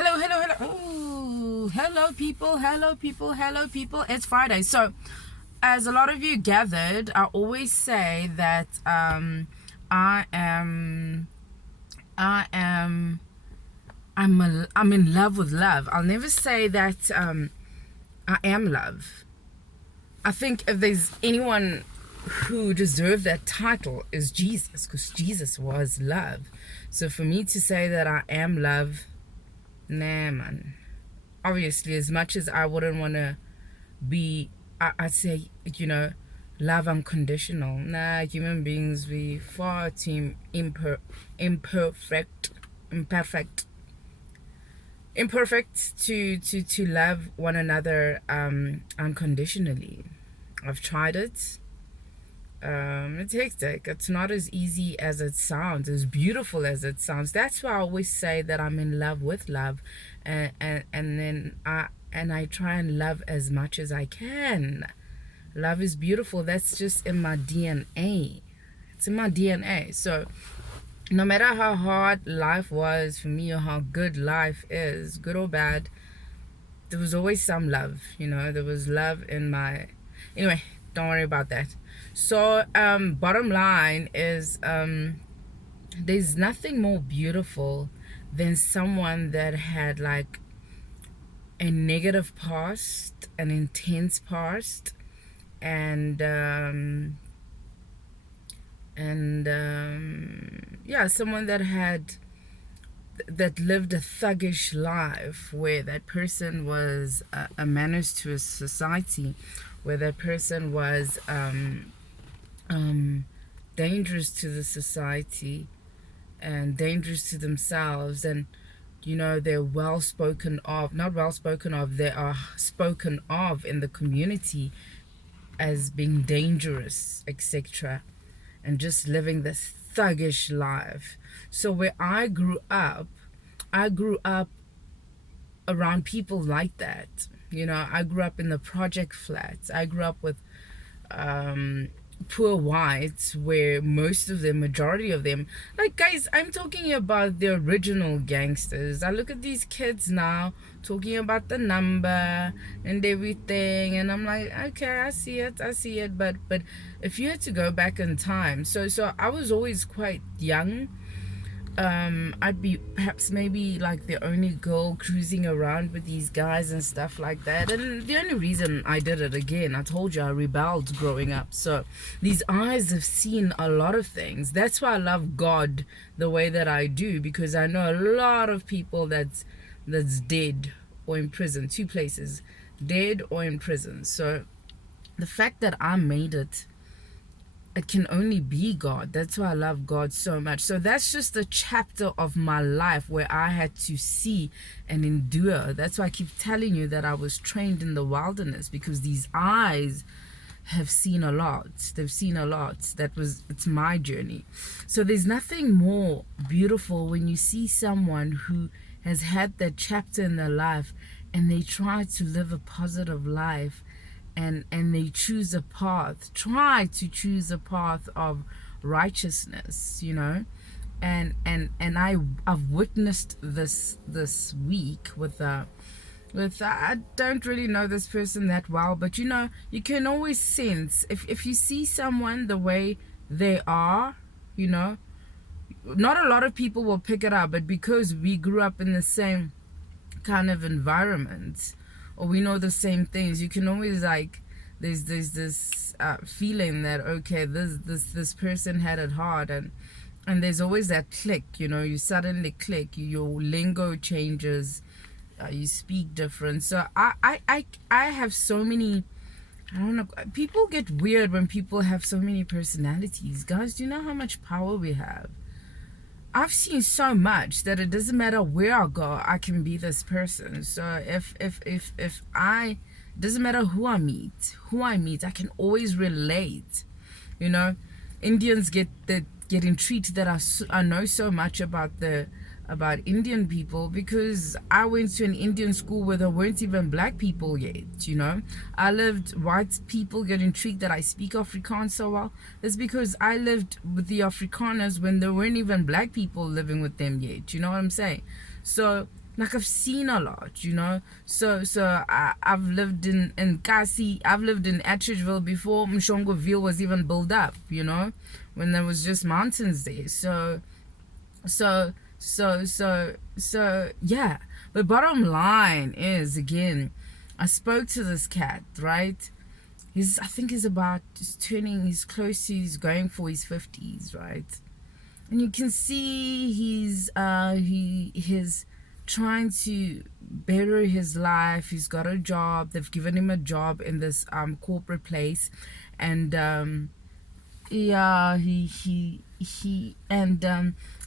Hello. Ooh, hello, people. Hello, people. Hello, people. It's Friday. So, as a lot of you gathered, I always say that I am, I am, I'm in love with love. I'll never say that I am love. I think if there's anyone who deserved that title is Jesus, because Jesus was love. So for me to say that I am love, nah, man. Obviously, as much as I wouldn't want to be, I'd say, love unconditional. Nah, human beings, we far too imperfect to love one another unconditionally. I've tried it. It's hectic. It's not as easy as it sounds, as beautiful as it sounds. That's why I always say that I'm in love with love, and then I try and love as much as I can. Love is beautiful. That's just in my DNA. It's in my DNA. So no matter how hard life was for me or how good life is, good or bad, there was always some love. There was love in my. Anyway, don't worry about that. So bottom line is there's nothing more beautiful than someone that had like a negative past, an intense past, and someone that lived a thuggish life, where that person was a menace to a society, where that person was dangerous to the society and dangerous to themselves, and they're not spoken of, they are spoken of in the community as being dangerous, etc., and just living this thuggish life. So where I grew up around people like that. I grew up in the project flats. I grew up with poor whites, where majority of them, like, guys, I'm talking about the original gangsters. I look at these kids now talking about the number and everything, and I'm like, okay, I see it, but if you had to go back in time, so I was always quite young. I'd be perhaps maybe like the only girl cruising around with these guys and stuff like that. And the only reason I did it, again, I told you I rebelled growing up. So these eyes have seen a lot of things. That's why I love God the way that I do, because I know a lot of people that's dead or in prison, two places, dead or in prison. So the fact that I made it can only be God. That's why I love God so much. So that's just a chapter of my life where I had to see and endure. That's why I keep telling you that I was trained in the wilderness, because these eyes have seen a lot. They've seen a lot. It's my journey. So there's nothing more beautiful when you see someone who has had that chapter in their life and they try to live a positive life, and they try to choose a path of righteousness, and I've witnessed this week with I don't really know this person that well, but you can always sense if you see someone the way they are, not a lot of people will pick it up, but because we grew up in the same kind of environment, or we know the same things, you can always, like, there's this feeling that, okay, this person had it hard, and there's always that click, you suddenly click, your lingo changes, you speak different. So I have so many, I don't know, people get weird when people have so many personalities. Guys, do you know how much power we have? I've seen so much that it doesn't matter where I go, I can be this person. So if it doesn't matter who I meet, I can always relate. Indians get intrigued that I know so much about Indian people, because I went to an Indian school where there weren't even black people yet. White people get intrigued that I speak Afrikaans so well. It's because I lived with the Afrikaners when there weren't even black people living with them yet. You know what I'm saying? So like I've seen a lot, you know. I've lived in Kasi, I've lived in Atteridgeville before Mshongoville was even built up, you know, when there was just mountains there. So yeah. But bottom line is, again, I spoke to this cat, right? I think he's going for his 50s, right? And you can see he's trying to better his life. He's got a job. They've given him a job in this corporate place, and yeah,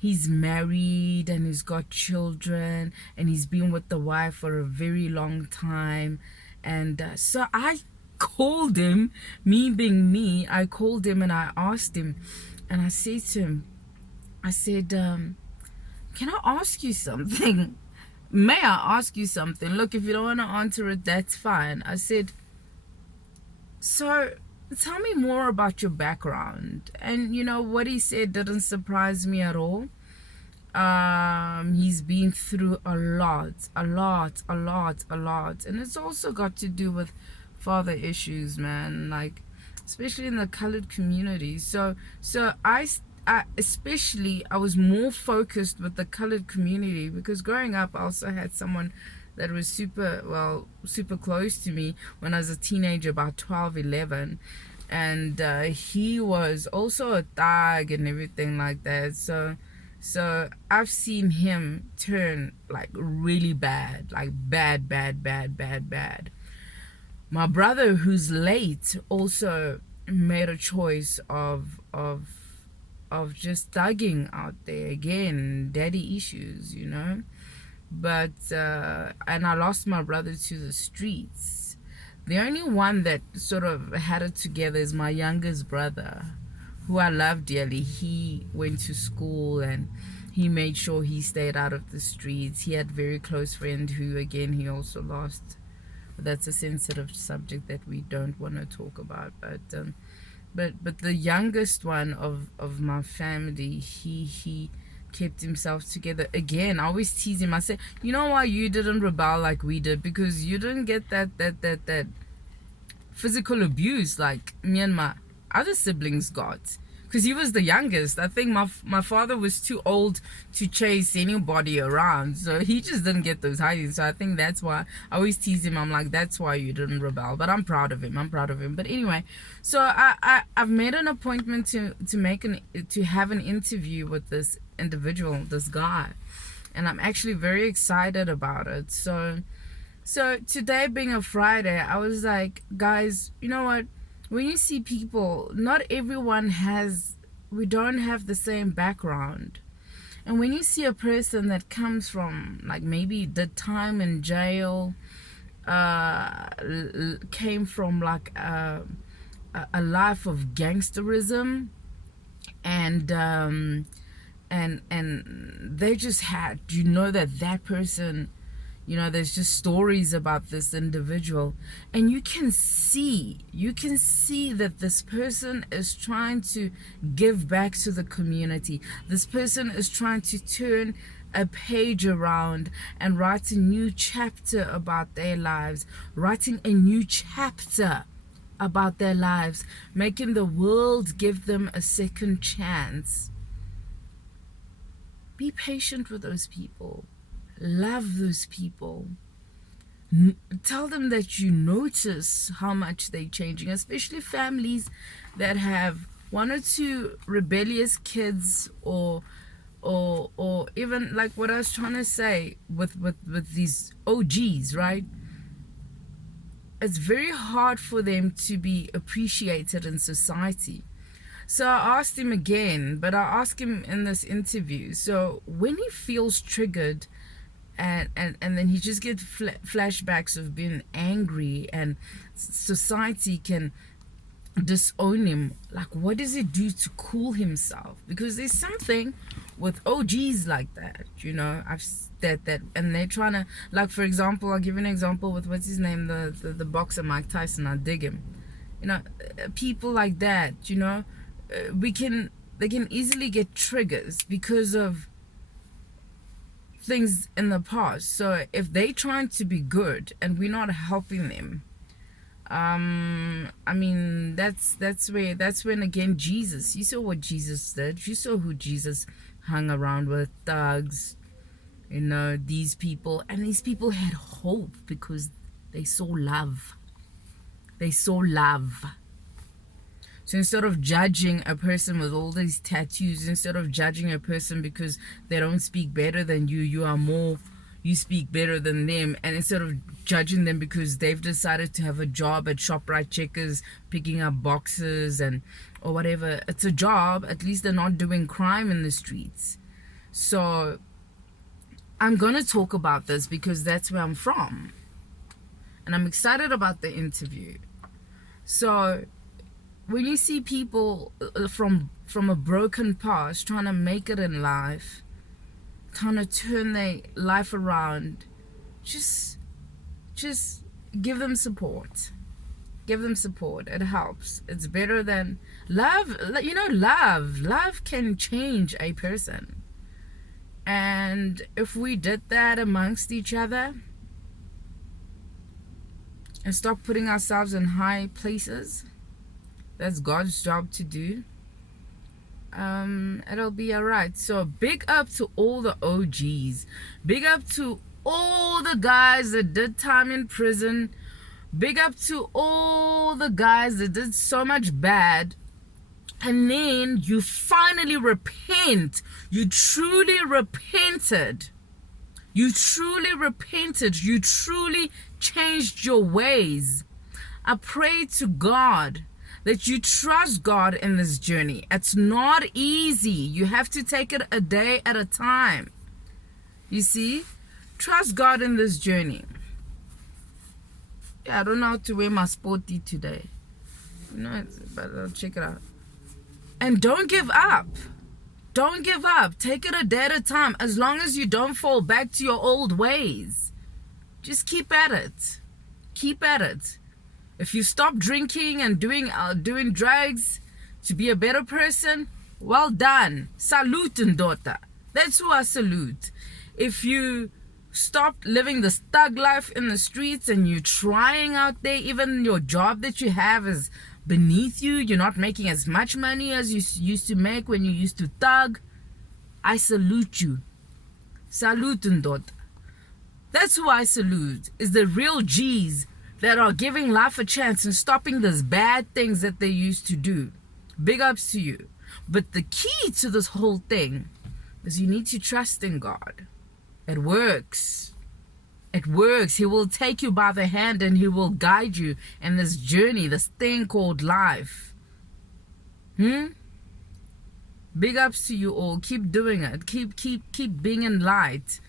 he's married and he's got children, and he's been with the wife for a very long time. And so I called him, me being me, I called him and I asked him, and I said to him, I said, can I ask you something? May I ask you something? Look, if you don't want to answer it, that's fine. I said, so tell me more about your background. And you know what he said didn't surprise me at all. He's been through a lot, and it's also got to do with father issues, man, like especially in the colored community. So I was more focused with the colored community, because growing up I also had someone that was super close to me when I was a teenager, about 12, 11, and he was also a thug and everything like that. So I've seen him turn like really bad, like bad. My brother, who's late, also made a choice of just thugging out there again, daddy issues, you know. But and I lost my brother to the streets. The only one that sort of had it together is my youngest brother, who I love dearly. He went to school and he made sure he stayed out of the streets. He had a very close friend who, again, he also lost. That's a sensitive subject that we don't want to talk about. But the youngest one of my family, he kept himself together. Again, I always tease him. I say, you know why you didn't rebel like we did? Because you didn't get that physical abuse like me and my other siblings got. Because he was the youngest. I think my father was too old to chase anybody around, so he just didn't get those hidings. So I think that's why I always tease him. I'm like, that's why you didn't rebel. But I'm proud of him. But anyway, so I've made an appointment to have an interview with this individual, this guy, and I'm actually very excited about it. So today being a Friday, I was like, guys, you know what? When you see people, not everyone we don't have the same background. And when you see a person that comes from, like, maybe did time in jail, came from like a life of gangsterism, and they just had, you know, that person, you know, there's just stories about this individual, and you can see that this person is trying to give back to the community. This person is trying to turn a page around and write a new chapter about their lives, making the world give them a second chance. Be patient with those people. Love those people. Tell them that you notice how much they're changing, especially families that have one or two rebellious kids, or even like what I was trying to say with these OGs, right? It's very hard for them to be appreciated in society. So I asked him again, but I asked him in this interview, so when he feels triggered, and then he just gets flashbacks of being angry, and society can disown him, like, what does he do to cool himself? Because there's something with OGs like that, you know. And they're trying to, like, for example, I'll give you an example with, what's his name, the boxer Mike Tyson. I dig him, you know. People like that, you know, they can easily get triggers because of things in the past. So if they trying to be good and we're not helping them, I mean, that's when again Jesus, you saw what Jesus did. You saw who Jesus hung around with, thugs, you know, these people. And these people had hope because they saw love. They saw love. So instead of judging a person with all these tattoos, instead of judging a person because they don't speak better than you, you speak better than them, and instead of judging them because they've decided to have a job at ShopRite Checkers, picking up boxes and or whatever, it's a job, at least they're not doing crime in the streets. So I'm gonna talk about this because that's where I'm from, and I'm excited about the interview. So when you see people from a broken past trying to make it in life, trying to turn their life around, just give them support. Give them support. It helps. It's better than love. You know, love can change a person. And if we did that amongst each other and stop putting ourselves in high places, that's God's job to do. It'll be alright. So big up to all the OGs. Big up to all the guys that did time in prison. Big up to all the guys that did so much bad, and then you finally repent. You truly repented. You truly repented. You truly changed your ways. I pray to God that you trust God in this journey. It's not easy. You have to take it a day at a time. You see? Trust God in this journey. Yeah, I don't know how to wear my sporty today. You know, but I'll check it out. And don't give up. Don't give up. Take it a day at a time. As long as you don't fall back to your old ways. Just keep at it. Keep at it. If you stop drinking and doing drugs to be a better person, well done. Salute, Ndota. That's who I salute. If you stop living this thug life in the streets and you're trying out there, even your job that you have is beneath you, you're not making as much money as you used to make when you used to thug, I salute you. Salute, Ndota. That's who I salute, is the real G's that are giving life a chance and stopping those bad things that they used to do. Big ups to you. But the key to this whole thing is you need to trust in God. It works. It works. He will take you by the hand and he will guide you in this journey, this thing called life. Big ups to you all. Keep doing it. Keep being in light.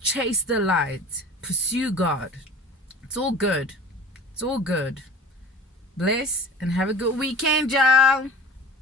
Chase the light. Pursue God. It's all good. It's all good. Bless and have a good weekend, y'all.